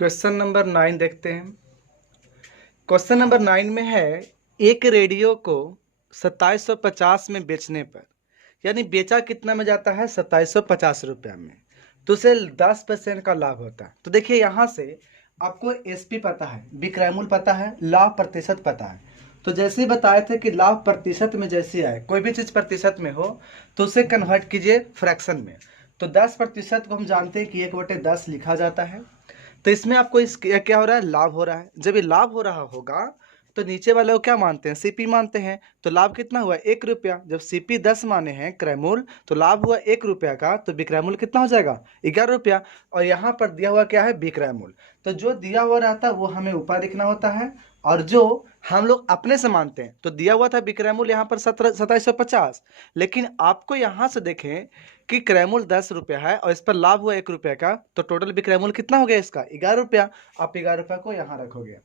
Question number 9 देखते हैं। Question number 9 में है, एक रेडियो को 2750 में बेचने पर, यानी बेचा कितना में जाता है 2750 रुपया में, तो उसे 10% का लाभ होता है। तो देखिए यहाँ से आपको एसपी पता है, विक्रय मूल्य पता है, लाभ प्रतिशत पता है। तो जैसे ही बताए थे कि लाभ प्रतिशत में जैसे आए, कोई भी चीज़ प्रतिशत में हो तो उसे कन्वर्ट कीजिए फ्रैक्शन में। तो 10% को हम जानते हैं कि 1/10 लिखा जाता है। तो इसमें आपको क्या हो रहा है, लाभ हो रहा है। जब ये लाभ हो रहा होगा तो नीचे वाले को क्या मानते हैं, सीपी मानते हैं। तो लाभ कितना हुआ, 1 रुपया। जब सीपी 10 माने हैं क्रय मूल्य, तो लाभ हुआ 1 रुपया का, तो विक्रय मूल्य कितना हो जाएगा, 11 रुपया। और यहाँ पर दिया हुआ क्या है, विक्रय मूल्य। तो जो दिया हुआ रहता है वो हमें ऊपर लिखना होता है, और जो हम लोग अपने से मानते हैं, तो दिया हुआ था विक्रय मूल्य यहाँ पर 2750, लेकिन आपको यहाँ से देखें कि क्रय मूल्य 10 रुपया है और इस पर लाभ हुआ 1 रुपया का, तो टोटल विक्रय मूल्य कितना हो गया इसका, 11 रुपया। आप 11 रुपया को यहाँ रखोगे।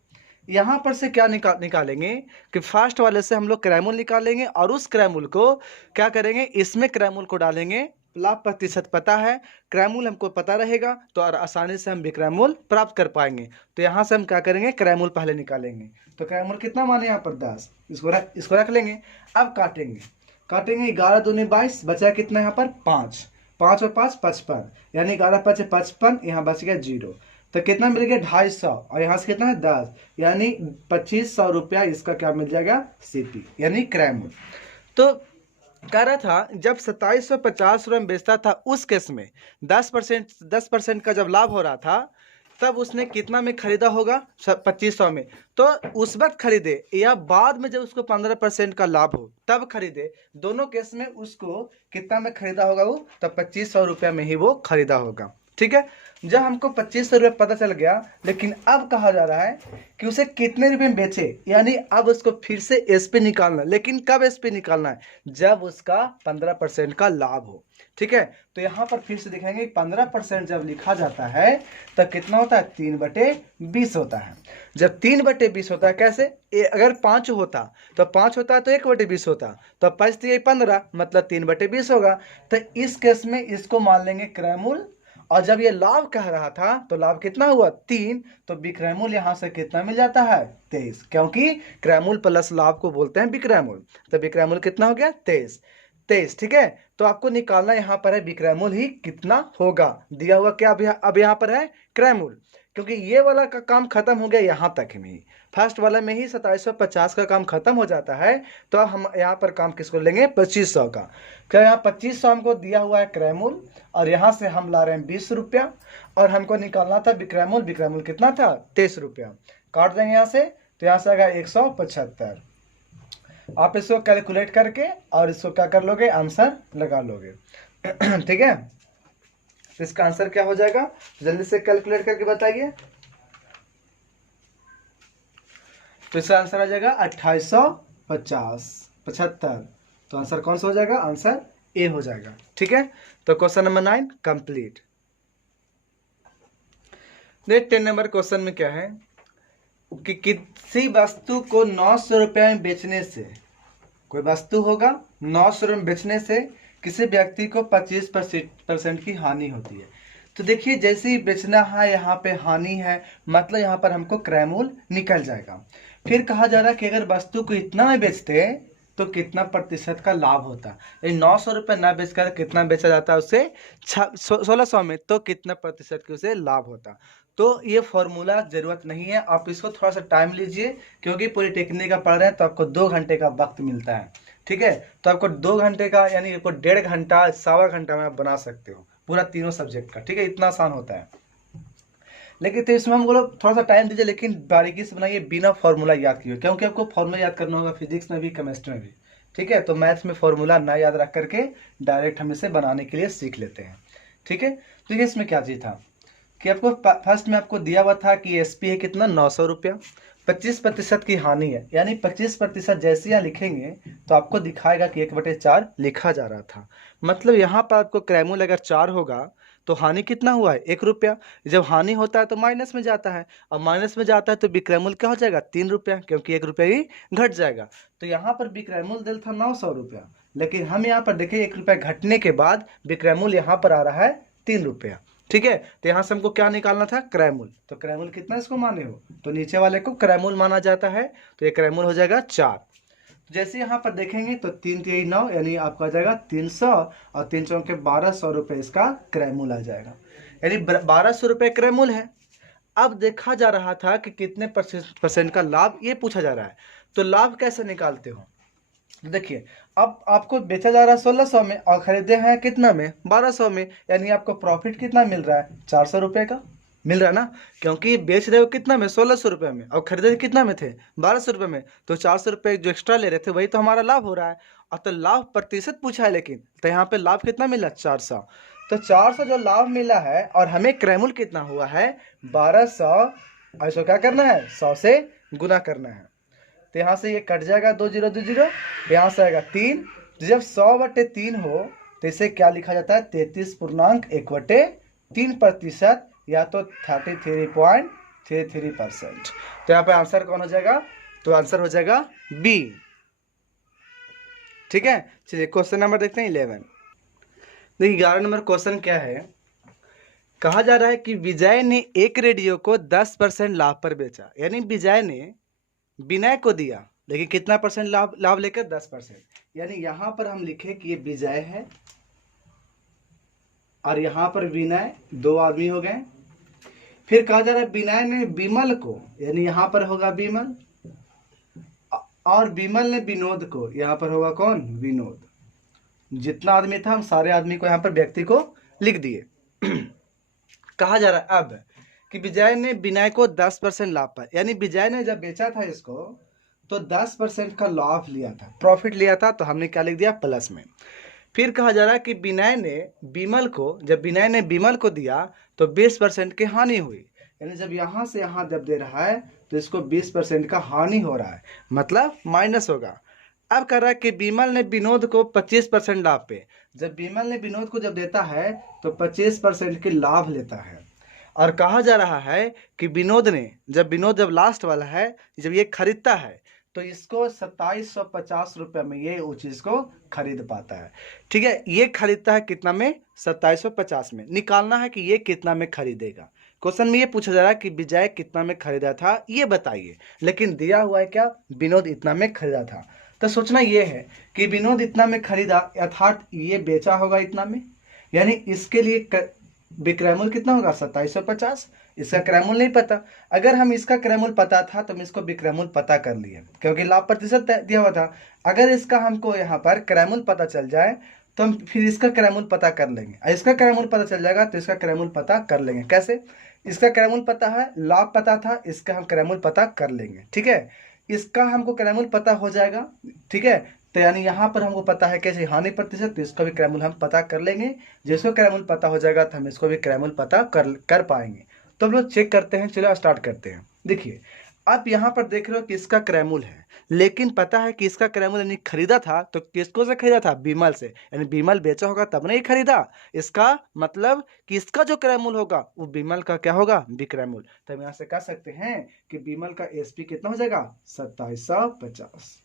यहाँ पर से क्या निकालेंगे कि फर्स्ट वाले से हम लोग क्रय मूल्य निकालेंगे और उस क्रय मूल्य को क्या करेंगे, इसमें क्रय मूल्य को डालेंगे। लाभ प्रतिशत पता है, क्रय मूल्य हमको पता रहेगा, तो और आसानी से हम विक्रय मूल्य प्राप्त कर पाएंगे। तो यहाँ से हम क्या करेंगे, क्रय मूल्य पहले निकालेंगे। तो क्रय मूल्य कितना माने यहाँ पर 10, इसको रख लेंगे। अब काटेंगे 11 दूनी 22, बचा कितना यहाँ पर 5, 5 और 5 55, यानी 11 5 55, यहाँ बच गया 0। तो कितना मिल गया 250, और यहाँ से कितना है 10, यानी 2500 रुपया इसका क्या मिल जाएगा, सीपी यानी क्रय मूल्य। तो कह रहा था जब 2750 रुपये में बेचता था, उस केस में 10% का जब लाभ हो रहा था, तब उसने कितना में खरीदा होगा, 2500 में। तो उस वक्त खरीदे या बाद में जब उसको 15% का लाभ हो तब खरीदे, दोनों केस में उसको कितना में खरीदा होगा वो, तब 2500 रुपया में ही वो खरीदा होगा। ठीक है, जब हमको 2500 रुपये पता चल गया, लेकिन अब कहा जा रहा है कि उसे कितने रुपए में बेचे, यानी अब उसको फिर से एसपी निकालना। लेकिन कब एसपी निकालना है, जब उसका 15% का लाभ हो। ठीक है, तो यहाँ पर फिर से दिखाएंगे 15% जब लिखा जाता है तब कितना होता है, 3/20 होता है। जब 3/20 होता है, कैसे, अगर 5 होता तो 5 होता है तो 1/20 होता, तो 5 3 15, मतलब 3/20 होगा। तो इस केस में इसको मान लेंगे क्रय मूल्य। और जब ये लाभ कह रहा था तो लाभ कितना हुआ 3, तो विक्रय मूल्य यहाँ से कितना मिल जाता है 23, क्योंकि क्रय मूल्य प्लस लाभ को बोलते हैं विक्रय मूल्य। तो विक्रय मूल्य कितना हो गया 23। ठीक है, तो आपको निकालना यहाँ पर है विक्रय मूल्य ही कितना होगा, दिया हुआ क्या अब यहाँ पर है क्रय मूल्य, क्योंकि ये वाला का काम खत्म हो गया यहाँ तक में ही। फर्स्ट वाला में ही 2750 का काम खत्म हो जाता है, तो अब हम यहाँ पर काम किसको लेंगे, 2500 का। क्या यहाँ 2500 हमको दिया हुआ है क्रय मूल्य, और यहाँ से हम ला रहे हैं 20 रुपया, और हमको निकालना था विक्रय मूल्य। विक्रय मूल्य कितना था 23 रुपया। काट देंगे यहाँ से, तो यहाँ से आएगा 175। आप इसको कैलकुलेट करके और इसको क्या कर लोगे, आंसर लगा लोगे। ठीक है, तो इसका आंसर क्या हो जाएगा, जल्दी से कैलकुलेट करके बताइए। तो इसका आंसर आ जाएगा 2850 तो आंसर कौन सा हो जाएगा, आंसर ए हो जाएगा। ठीक है, तो question number 9 complete. Next 10 number question में क्या है कि किसी वस्तु को 900 रुपये में बेचने से, कोई वस्तु होगा 900 रुपये में बेचने से किसी व्यक्ति को 25% की हानि होती है। तो देखिए जैसे ही बेचना है, यहाँ पे हानि है, मतलब यहाँ पर हमको क्रय मूल्य निकल जाएगा। फिर कहा जा रहा है कि अगर वस्तु को इतना में बेचते तो कितना प्रतिशत का लाभ होता है। 900 रुपये ना बेचकर कितना बेचा जाता है उसे 1600 में, तो कितना प्रतिशत की उसे लाभ होता। तो ये फॉर्मूला जरूरत नहीं है, आप इसको थोड़ा सा टाइम लीजिए, क्योंकि पॉलिटेक्निक का पढ़ रहे हैं तो आपको 2 घंटे का वक्त मिलता है। ठीक है, तो आपको 2 घंटे का यानी आपको 1.5 घंटा 1.25 घंटा में आप बना सकते हो पूरा तीनों सब्जेक्ट का। ठीक है, इतना आसान होता है। लेकिन तो इसमें हम लोग थोड़ा सा टाइम दीजिए, लेकिन बारीकी से बनाइए, बिना फॉर्मूला याद किए, क्योंकि आपको फॉर्मूला याद करना होगा फिजिक्स में भी, केमिस्ट्री में भी। ठीक है, तो मैथ्स में फॉर्मूला ना याद रख करके डायरेक्ट हम इसे बनाने के लिए सीख लेते हैं। ठीक है, तो ये इसमें क्या चीज़ था कि आपको फर्स्ट में आपको दिया हुआ था कि एसपी है कितना 900 रुपया, 25% की हानि है, यानी 25% जैसे यहाँ लिखेंगे तो आपको दिखाएगा कि 1/4 लिखा जा रहा था। मतलब यहाँ पर आपको क्रय मूल्य अगर 4 होगा तो हानि कितना हुआ है 1 रुपया। जब हानि होता है तो माइनस में जाता है, और माइनस में जाता है तो विक्रय मूल्य क्या हो जाएगा 3 रुपया, क्योंकि 1 रुपया ही घट जाएगा। तो यहाँ पर विक्रय मूल्य दिल था 900 रुपया, लेकिन हम यहाँ पर देखिए 1 रुपया घटने के बाद विक्रय मूल्य यहाँ पर आ रहा है 3 रुपया। ठीक है। तो यहाँ से हमको क्या निकालना था, क्रय मूल। तो क्रय मूल कितना इसको माने हो, तो नीचे वाले को क्रय मूल माना जाता है, तो ये क्रय मूल हो जाएगा 4। तो जैसे यहाँ पर देखेंगे तो 3 3 9 यानी आपका आ जाएगा 300 और 3 चौके 1200 रुपये इसका क्रय मूल आ जाएगा, यानी 1200 रुपये क्रय मूल है। अब देखा जा रहा था कि कितने परसेंट का लाभ, ये पूछा जा रहा है। तो लाभ कैसे निकालते हो, देखिए अब आपको बेचा जा रहा है 1600 में और खरीदे हैं कितना में, 1200 में, यानी आपको प्रॉफिट कितना मिल रहा है, 400 रुपये का मिल रहा है ना, क्योंकि बेच रहे हो कितना में, 1600 रुपये में, और खरीदे कितना में थे, 1200 रुपये में, तो 400 रुपये जो एक्स्ट्रा ले रहे थे वही तो हमारा लाभ हो रहा है। और तो लाभ प्रतिशत पूछा है, लेकिन तो यहाँ पे लाभ कितना मिला, 400। तो 400 जो लाभ मिला है और हमें क्रय मूल कितना हुआ है, 1200, ऐसा क्या करना है, 100 से गुना करना है। तो यहाँ से ये कट जाएगा 2 0 2 0, यहाँ से आएगा 3। जब 100/3 हो तो इसे क्या लिखा जाता है, 33.1/3%, या तो 33.33%। तो यहाँ पे आंसर कौन हो जाएगा, तो आंसर हो जाएगा बी। ठीक है, चलिए क्वेश्चन नंबर देखते हैं 11। देखिए 11 नंबर क्वेश्चन क्या है, कहा जा रहा है कि विजय ने एक रेडियो को 10% लाभ पर बेचा, यानी विजय ने विनय को दिया, लेकिन कितना परसेंट लाभ लेकर, 10%। यानी यहां पर हम लिखे कि ये विजय है और यहां पर विनय, 2 आदमी हो गए। फिर कहा जा रहा है विनय ने विमल को, यानी यहां पर होगा विमल, और विमल ने विनोद को, यहां पर होगा कौन, विनोद। जितना आदमी था हम सारे आदमी को यहां पर व्यक्ति को लिख दिए। कहा जा रहा है अब कि विजय ने विनय को 10% लाभ पर, यानी विजय ने जब बेचा था इसको तो 10% का लाभ लिया था, प्रॉफिट लिया था, तो हमने क्या लिख दिया, प्लस में। फिर कहा जा रहा है कि विनय ने विमल को, जब विनय ने विमल को दिया तो 20% की हानि हुई, यानी जब यहाँ से यहाँ जब दे रहा है तो इसको 20% का हानि हो रहा है, मतलब माइनस होगा। अब कर रहा है कि विमल ने विनोद को 25% लाभ पे, जब विमल ने विनोद को जब देता है तो 25% की लाभ लेता है। और कहा जा रहा है कि विनोद ने, जब लास्ट वाला है, जब ये खरीदता है तो इसको 2750 रुपये में ये उस चीज को खरीद पाता है। ठीक है, ये खरीदता है कितना में, 2750 में। निकालना है कि ये कितना में खरीदेगा। क्वेश्चन में ये पूछा जा रहा है कि विजय कितना में खरीदा था, ये बताइए, लेकिन दिया हुआ है क्या, विनोद इतना में खरीदा था। तो सोचना ये है कि विनोद इतना में खरीदा, अर्थात ये बेचा होगा इतना में, यानी इसके लिए विक्रय मूल्य कितना होगा, 2750। इसका क्रय मूल्य नहीं पता, अगर हम इसका क्रय मूल्य पता था तो हम इसको विक्रय मूल्य पता कर लिए, क्योंकि लाभ प्रतिशत दिया हुआ था। अगर इसका हमको यहाँ पर क्रय मूल्य पता चल जाए तो हम फिर इसका क्रय मूल्य पता कर लेंगे, इसका क्रय मूल्य पता चल जाएगा तो इसका क्रय मूल्य पता कर लेंगे। कैसे, इसका क्रय मूल्य पता है, लाभ पता था, इसका हम क्रय मूल्य पता कर लेंगे। ठीक है, इसका हमको क्रय मूल्य पता हो जाएगा। ठीक है, तो यानी यहाँ पर हमको पता है कैसे, हानि प्रतिशत, तो इसका भी क्रय मूल्य हम पता कर लेंगे। जिसको क्रय मूल्य पता हो जाएगा तो हम इसको भी क्रय मूल्य पता कर पाएंगे। तो हम लोग चेक करते हैं, चलो स्टार्ट करते हैं। देखिए आप यहाँ पर देख रहे हो कि इसका क्रय मूल्य है, लेकिन पता है कि इसका क्रय मूल्य यानी खरीदा था तो किसको से खरीदा था, विमल से, यानी विमल बेचा होगा तब नहीं खरीदा। इसका मतलब कि इसका जो क्रय मूल्य होगा वो विमल का क्या होगा, विक्रय मूल्य। तो हम यहाँ से कह सकते हैं कि विमल का एसपी कितना हो जाएगा, 2750।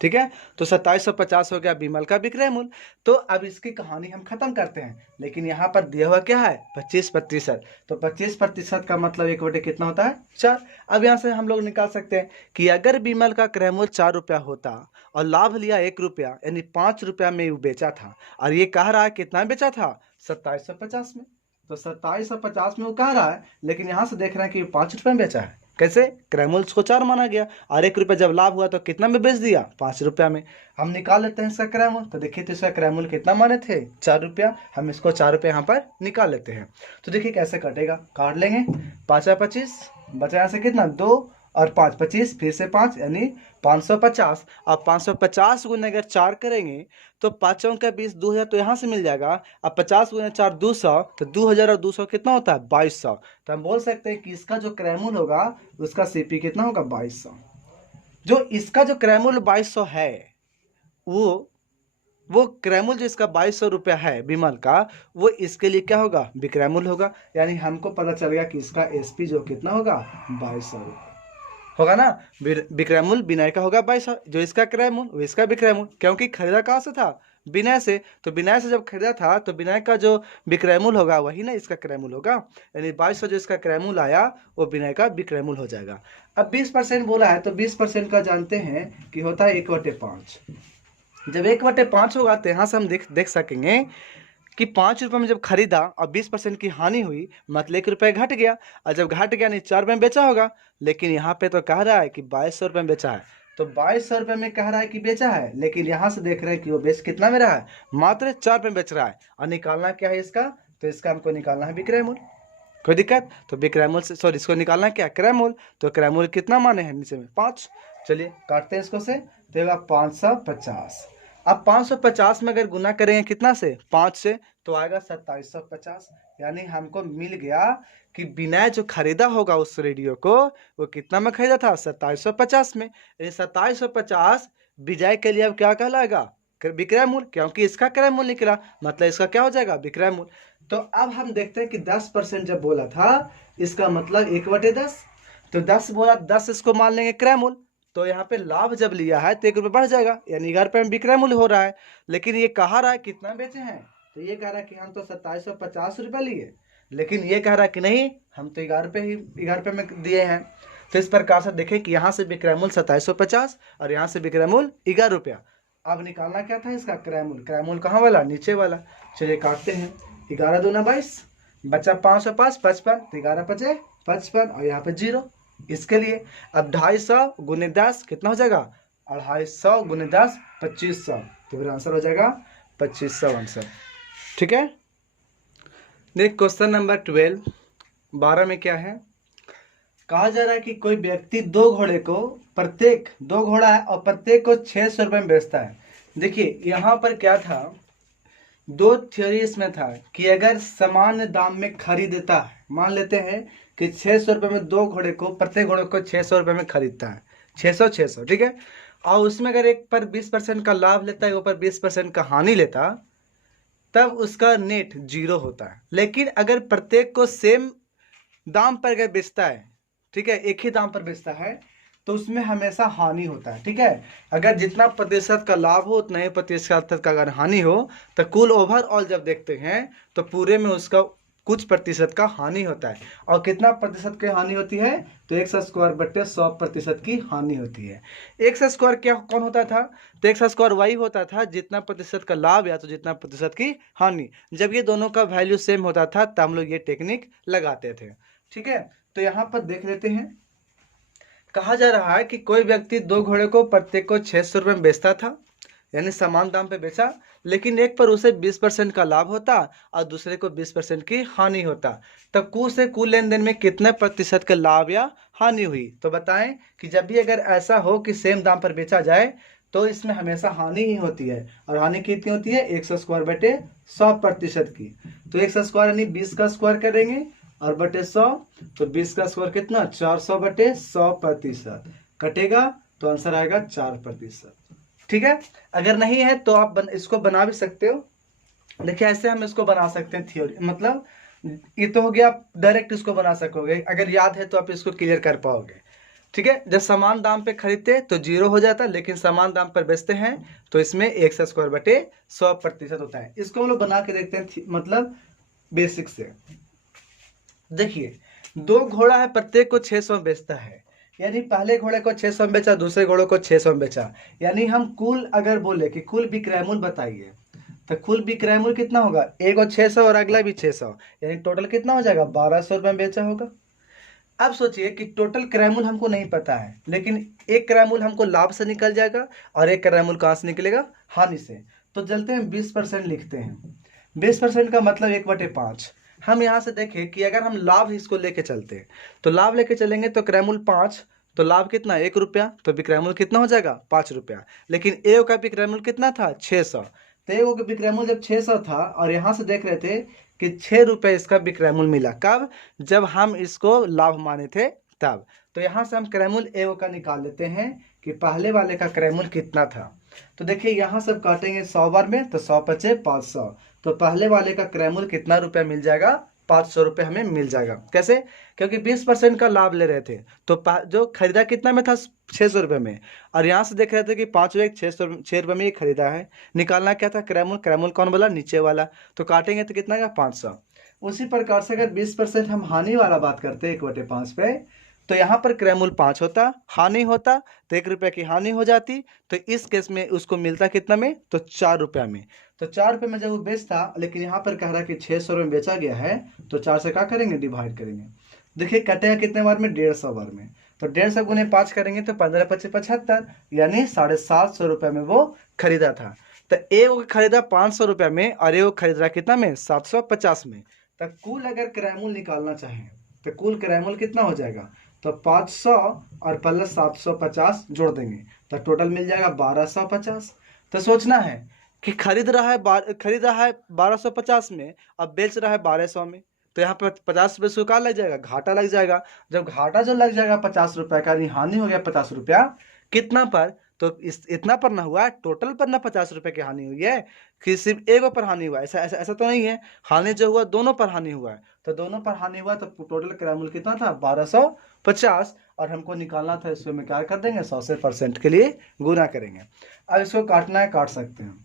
ठीक है, तो 2750 हो गया विमल का विक्रय मूल्य। तो अब इसकी कहानी हम खत्म करते हैं, लेकिन यहाँ पर दिया हुआ क्या है, 25%। तो 25% का मतलब 1/, कितना होता है, 4। अब यहाँ से हम लोग निकाल सकते हैं कि अगर विमल का क्रय मूल्य 4 रुपया होता और लाभ लिया 1 रुपया, यानी 5 रुपया में वो बेचा था, और ये कह रहा है कितना बेचा था, 2750 में। तो 2750 में वो कह रहा है, लेकिन यहाँ से देख रहे हैं कि 5 रुपये में बेचा है। कैसे, क्रय मूल्य को 4 माना गया और 1 रुपया जब लाभ हुआ तो कितना में बेच दिया, 5 रुपया में। हम निकाल लेते हैं इसका क्रय मूल्य। तो देखिए तो इसका क्रय मूल्य कितना माने थे, 4 रुपया। हम इसको 4 रुपये यहाँ पर निकाल लेते हैं। तो देखिए कैसे कटेगा, काट लेंगे, 5 और 25 बचा यहाँ से कितना, 2 और 5 25, फिर से 5 यानी 550। अब 550 गुना अगर 4 करेंगे तो 5 का 20, 2000 तो यहाँ से मिल जाएगा। अब 50 गुना 4 200, तो 2000 और 200 कितना होता है, 2200। तो हम बोल सकते हैं कि इसका जो क्रय मूल्य होगा उसका सीपी कितना होगा, 2200। जो इसका जो क्रय मूल्य 2200 है, वो क्रय मूल्य जो इसका 2200 रुपया है विमल का, वो इसके लिए क्या होगा, विक्रय मूल्य होगा। यानी हमको पता चल गया कि इसका एसपी जो कितना होगा, 2200 रुपये होगा ना। विक्रय मूल्य विनय का होगा 2200, जो इसका क्रय मूल्य वो इसका विक्रय मूल्य, क्योंकि खरीदा कहाँ से था, विनय से, तो विनय से जब खरीदा था तो विनय का जो विक्रय मूल्य होगा वही ना इसका क्रय मूल्य होगा, यानी 2200 जो इसका क्रय मूल्य आया वो विनय का विक्रय मूल्य हो जाएगा। अब 20% बोला है तो 20% का जानते हैं कि होता है 1/5। जब 1/5 होगा तो यहाँ से हम देख सकेंगे कि 5 रुपये में जब खरीदा और 20% की हानि हुई, मतलब 1 रुपये घट गया, और जब घट गया नहीं 4 रुपये में बेचा होगा, लेकिन यहाँ पे तो कह रहा है कि 2200 रुपये में बेचा है, तो 2200 रुपये में कह रहा है कि बेचा है, लेकिन यहाँ से देख रहे हैं कि वो बेच कितना में रहा है, मात्र 4 रुपये में बेच रहा है। और निकालना क्या है इसका, तो इसका हमको निकालना है विक्रय मूल्य। कोई दिक्कत, तो विक्रय मूल्य से सॉरी इसको निकालना क्या, क्रय मूल्य, तो क्रय मूल्य कितना माने हैं नीचे में 5। चलिए काटते हैं इसको से, तो होगा 550। अब 550 में अगर गुना करेंगे कितना से, 5 से, तो आएगा 2750। यानी हमको मिल गया कि विनय जो खरीदा होगा उस रेडियो को वो कितना में खरीदा था, 2750 में। यानी 2750 विजय के लिए अब क्या कहलाएगा, विक्रय मूल्य, क्योंकि इसका क्रय मूल्य निकला, मतलब इसका क्या हो जाएगा, विक्रय मूल्य। तो अब हम देखते हैं कि 10% जब बोला था इसका मतलब 1/10, तो 10 बोला 10 इसको मान लेंगे क्रय मूल्य, तो यहाँ पे लाभ जब लिया है तो 1 रुपये बढ़ जाएगा, यानी 11 रुपये में विक्रय मूल्य हो रहा है। लेकिन ये कहा रहा है कितना बेचे हैं, तो ये कह रहा है कि हम तो 2750 रुपये लिए, लेकिन ये कह रहा है कि नहीं हम तो 11 रुपये में दिए हैं। तो इस प्रकार से देखें कि यहाँ से विक्रय मूल्य 2750 और यहाँ से विक्रय मूल्य 11 रुपया। अब निकालना क्या था इसका क्रय मूल्य, क्रय मूल्य कहाँ वाला, नीचे वाला। चलिए काटते हैं, 11 दूना 22, बचा 5 और 5 55, तो 11 5 55 और यहाँ पे 0 इसके लिए। अब 250 गुने 10 कितना हो जाएगा, 250 गुने 10 2500, तो फिर आंसर हो जाएगा 2500 आंसर। ठीक है। देख क्वेश्चन नंबर 12 में क्या है, कहा जा रहा है कि कोई व्यक्ति दो घोड़े को, प्रत्येक 2 घोड़ा है और प्रत्येक को 600 रुपये में बेचता है। देखिए यहाँ पर क्या था, 2 थ्योरी इसमें था कि अगर सामान्य दाम में खरीदता है, मान लेते हैं कि 600 रुपये में 2 घोड़े को, प्रत्येक घोड़े को 600 रुपये में खरीदता है, 600 ठीक है, और उसमें अगर एक पर 20% का लाभ लेता है, ऊपर 20% का हानि लेता, तब उसका नेट 0 होता है। लेकिन अगर प्रत्येक को सेम दाम पर अगर बेचता है, ठीक है, एक ही दाम पर बेचता है, तो उसमें हमेशा हानि होता है। ठीक है, अगर जितना प्रतिशत का लाभ हो उतना ही प्रतिशत का अगर हानि हो, तो कुल ओवरऑल जब देखते हैं तो पूरे में उसका कुछ प्रतिशत का हानि होता है। और कितना प्रतिशत की हानि होती है, तो 100² की हानि होती है। 100² क्या कौन होता था, तो 100² वही होता था जितना प्रतिशत का लाभ या तो जितना प्रतिशत की हानि। जब ये दोनों का वैल्यू सेम होता था तब हम लोग ये टेक्निक लगाते थे। ठीक है, तो यहाँ पर देख लेते हैं, कहा जा रहा है कि कोई व्यक्ति 2 घोड़े को प्रत्येक को 600 रुपये में बेचता था, यानी समान दाम पे बेचा, लेकिन एक पर उसे 20% का लाभ होता और दूसरे को 20% की हानि होता। तब कुल लेन देन में कितने प्रतिशत का लाभ या हानि हुई, तो बताएं कि जब भी अगर ऐसा हो कि सेम दाम पर बेचा जाए तो इसमें हमेशा हानि ही होती है। और हानि कितनी होती है, 100² की। तो 100² यानी 20 का स्क्वायर करेंगे और बटे 100, तो 20 का स्क्वायर कितना, 400/100% कटेगा, तो आंसर आएगा 4%। ठीक है, अगर नहीं है तो आप इसको बना भी सकते हो। देखिए ऐसे हम इसको बना सकते हैं थ्योरी, मतलब ये तो हो गया, आप डायरेक्ट इसको बना सकोगे, अगर याद है तो आप इसको क्लियर कर पाओगे। ठीक है, जब समान दाम पे खरीदते तो 0 हो जाता, लेकिन समान दाम पर बेचते हैं तो इसमें 100² होता है। इसको हम लोग बना के देखते हैं, मतलब बेसिक से। देखिए 2 घोड़ा है, प्रत्येक को 600 में बेचता है, यानी पहले घोड़े को 600 में बेचा, दूसरे घोड़े को 600 में बेचा, यानी हम कुल अगर बोले कि कुल विक्रय मूल्य बताइए, तो कुल विक्रय मूल्य कितना होगा, एक और 600 और अगला भी 600, यानी टोटल कितना हो जाएगा, 1200 रुपये में बेचा होगा। अब सोचिए कि टोटल क्रय मूल्य हमको नहीं पता है, लेकिन एक क्रय मूल्य हमको लाभ से निकल जाएगा और एक क्रय मूल्य कहाँ से निकलेगा, हानि से। तो चलते हैं 20% लिखते हैं, 20% का मतलब 1/5। हम यहाँ से देखें कि अगर हम लाभ इसको लेके चलते हैं, तो लाभ लेके चलेंगे तो क्रय मूल्य 5, तो लाभ कितना 1 रुपया, तो विक्रय मूल्य कितना हो जाएगा 5 रुपया। लेकिन ए का विक्रय मूल्य कितना था 600, तो ए का विक्रय मूल्य जब 600 था और यहाँ से देख रहे थे कि 6 रुपये इसका विक्रय मूल्य मिला, कब, जब हम इसको लाभ माने थे तब। तो यहाँ से हम क्रय मूल्य ए का निकाल लेते हैं कि पहले वाले का क्रय मूल्य कितना था। तो देखिए यहाँ सब काटेंगे 100 बार में, तो 100 × 500, तो पहले वाले का क्रय मूल्य कितना रुपया मिल जाएगा, 500 रुपये हमें मिल जाएगा। कैसे? क्योंकि 20% का लाभ ले रहे थे, तो जो खरीदा कितना में था 600 रुपये में, और यहाँ से देख रहे थे कि 5 रुपये 6 रुपये में ही खरीदा है। निकालना क्या था? क्रयमूल। क्रयमूल कौन बोला? नीचे वाला। तो काटेंगे तो कितना का? 500। उसी प्रकार से अगर 20% हम हानि वाला बात करते हैं 1/5 पे, तो यहाँ पर क्रयमूल 5 होता, हानि होता तो 1 रुपये की हानि हो जाती। तो इस केस में उसको मिलता कितना में? तो 4 रुपये में। तो 4 रुपये में जब वो बेचता, लेकिन यहाँ पर कह रहा है कि 600 रुपये में बेचा गया है, तो 4 से क्या करेंगे? डिवाइड करेंगे। देखिए कटेगा कितने बार में? 150 बार में। तो 150 गुने 5 करेंगे तो 15 25 75, यानी 750 रुपये में वो खरीदा था। तो एक खरीदा 500 रुपये में और एक खरीद रहा कितना में? 750 में। तो कुल अगर क्रयमूल निकालना चाहें तो कुल क्रयमूल कितना हो जाएगा? तो 500 और प्लस 750 जोड़ देंगे तो टोटल मिल जाएगा 1250। तो सोचना है कि खरीद रहा है 1250 में, अब बेच रहा है 1200 में, तो यहाँ पर 50 रुपये से क्या लग जाएगा? घाटा लग जाएगा। जब घाटा जो लग जाएगा 50 रुपये का, हानि हो गया 50 रुपया, कितना पर? तो इतना पर ना हुआ, टोटल पर ना 50 रुपये की हानि हुई है कि सिर्फ एक पर हानि हुआ? ऐसा ऐसा ऐसा तो नहीं है। हानि जो हुआ दोनों पर हानि हुआ है। तो दोनों पर हानि हुआ तो टोटल क्रयमूल कितना था? 1250। और हमको निकालना था, इसको में क्या कर देंगे? 100 से % के लिए गुना करेंगे। अब इसको काटना है, काट सकते हैं।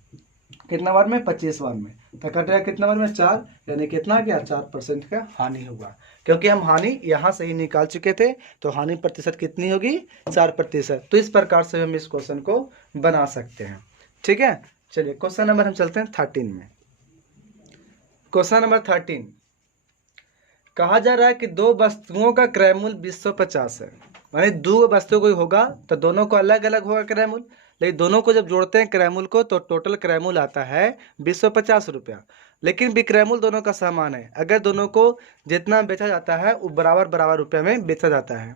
कितना बार में? 25 बार में। तो कटेगा कितना बार में? 4, यानी कितना गया? 4% का हानि हुआ। क्योंकि हम हानि यहाँ से ही निकाल चुके थे, तो हानि प्रतिशत कितनी होगी? 4%। तो इस प्रकार से हम इस क्वेश्चन को बना सकते हैं। ठीक है, चलिए क्वेश्चन नंबर हम चलते हैं 13 में। क्वेश्चन नंबर 13 कहा जा रहा है कि दो वस्तुओं का क्रयमूल 250 है। यानी दो वस्तु कोई होगा तो दोनों को अलग अलग होगा क्रयमूल, लेकिन दोनों को जब जोड़ते हैं क्रयमूल को तो टोटल क्रयमूल आता है 250 रुपया। लेकिन विक्रयमूल दोनों का समान है। अगर दोनों को जितना बेचा जाता है वो बराबर बराबर रुपये में बेचा जाता है।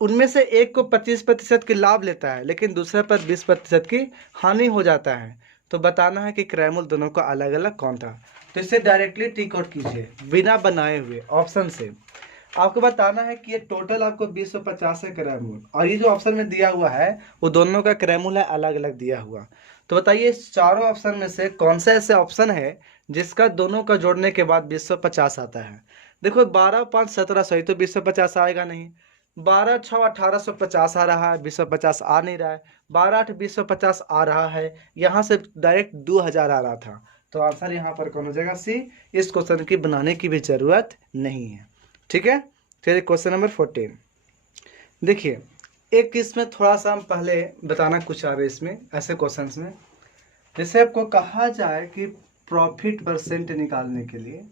उनमें से एक को 25% की लाभ लेता है, लेकिन दूसरे पर 20% की हानि हो जाता है। तो बताना है कि क्रयमूल दोनों का अलग अलग कौन था। तो इसे डायरेक्टली टिक आउट कीजिए बिना बनाए हुए ऑप्शन से। आपको बताना है कि ये टोटल आपको 250 है क्रयमूल, और ये जो ऑप्शन में दिया हुआ है वो दोनों का क्रयमूल है अलग अलग दिया हुआ। तो बताइए इस चारों ऑप्शन में से कौन सा ऐसे ऑप्शन है जिसका दोनों का जोड़ने के बाद 250 आता है? देखो 12 5 1700 ही तो 250 आएगा नहीं। 12 6 1850 आ रहा है, 250 आ नहीं रहा है। 12 8 250 आ रहा है, यहाँ से डायरेक्ट 2000 आ रहा था। तो आंसर यहाँ पर कौन हो जाएगा? सी। इस क्वेश्चन की बनाने की भी जरूरत नहीं है। ठीक है, फिर क्वेश्चन नंबर 14 देखिए। एक इसमें थोड़ा सा हम पहले बताना कुछ आ रहा है इसमें ऐसे क्वेश्चंस में, जैसे आपको कहा जाए कि प्रॉफिट परसेंट निकालने के लिए,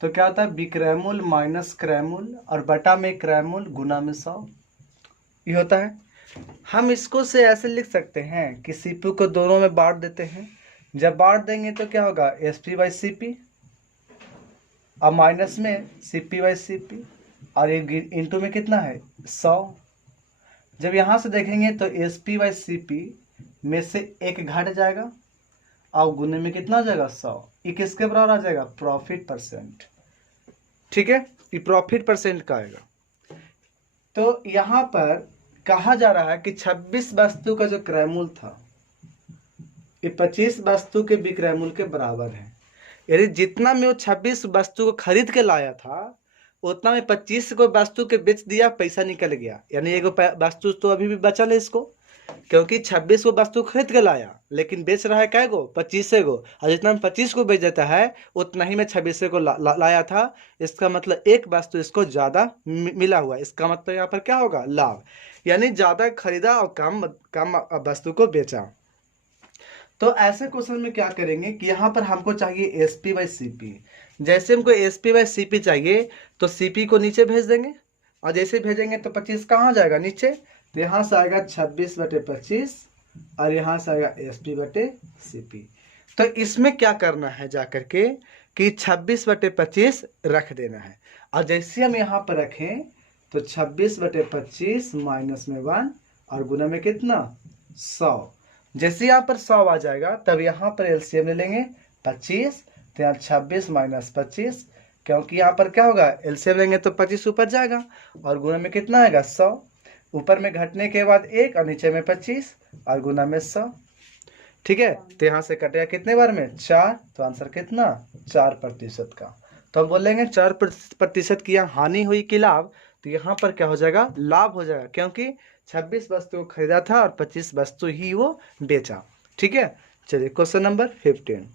तो क्या होता है? विक्रयमूल माइनस क्रयमूल और बटा में क्रयमूल गुना में 100, ये होता है। हम इसको से ऐसे लिख सकते हैं कि सीपी को दोनों में बांट देते हैं। जब बांट देंगे तो क्या होगा? एसपी बाई सीपी, अब माइनस में सीपी बाई सीपी, और एक इंटू में कितना है? 100। जब यहाँ से देखेंगे तो एसपी बाई सीपी में से एक घट जाएगा और गुने में कितना आ जाएगा? 100। ये किसके बराबर आ जाएगा? Profit percent. ठीक है, ये प्रॉफिट परसेंट का आएगा। तो यहाँ पर कहा जा रहा है कि 26 वस्तु का जो क्रयमूल था ये 25 वस्तु के विक्रयमूल के बराबर है। यानी जितना में वो 26 वस्तु को खरीद के लाया था उतना में 25 को वस्तु के बेच दिया, पैसा निकल गया। यानी एक वस्तु तो अभी भी बचल है इसको, क्योंकि 26 को वस्तु खरीद के लाया लेकिन बेच रहा है कै गो? 25 गो। और जितना में 25 को बेच देता है उतना ही में 26 को लाया था। इसका मतलब एक वस्तु इसको ज्यादा मिला हुआ। इसका मतलब यहाँ पर क्या होगा? लाभ। यानी ज्यादा खरीदा और कम वस्तु को बेचा। तो ऐसे क्वेश्चन में क्या करेंगे कि यहाँ पर हमको चाहिए एसपी बाई सीपी। जैसे हमको एसपी बाई सीपी चाहिए तो सीपी को नीचे भेज देंगे, और जैसे भेजेंगे तो 25 कहाँ जाएगा? नीचे। तो यहाँ से आएगा 26/25 और यहाँ से आएगा एसपी बटे सीपी। तो इसमें क्या करना है जाकर के कि 26/25 रख देना है, और जैसे हम यहाँ पर रखें तो 26/25 माइनस में 1 और गुना में कितना? 100। जैसे यहाँ पर 100 आ जाएगा तब यहाँ पर एलसीएम ले लेंगे 25। तो यहाँ 26 माइनस 25, क्योंकि यहाँ पर क्या होगा? एलसीएम लेंगे तो 25 ऊपर जाएगा और गुना में कितना आएगा? 100। ऊपर में घटने के बाद 1 और नीचे में 25 और गुना में 100। ठीक है, तो यहाँ से कटेगा कितने बार में? 4। तो आंसर कितना? 4% का। तो हम बोलेंगे 4% की यहाँ हानि हुई कि लाभ, तो यहाँ पर क्या हो जाएगा, लाभ हो जाएगा, क्योंकि 26 वस्तु खरीदा था और 25 वस्तु ही वो बेचा। ठीक है, चलिए क्वेश्चन नंबर 15।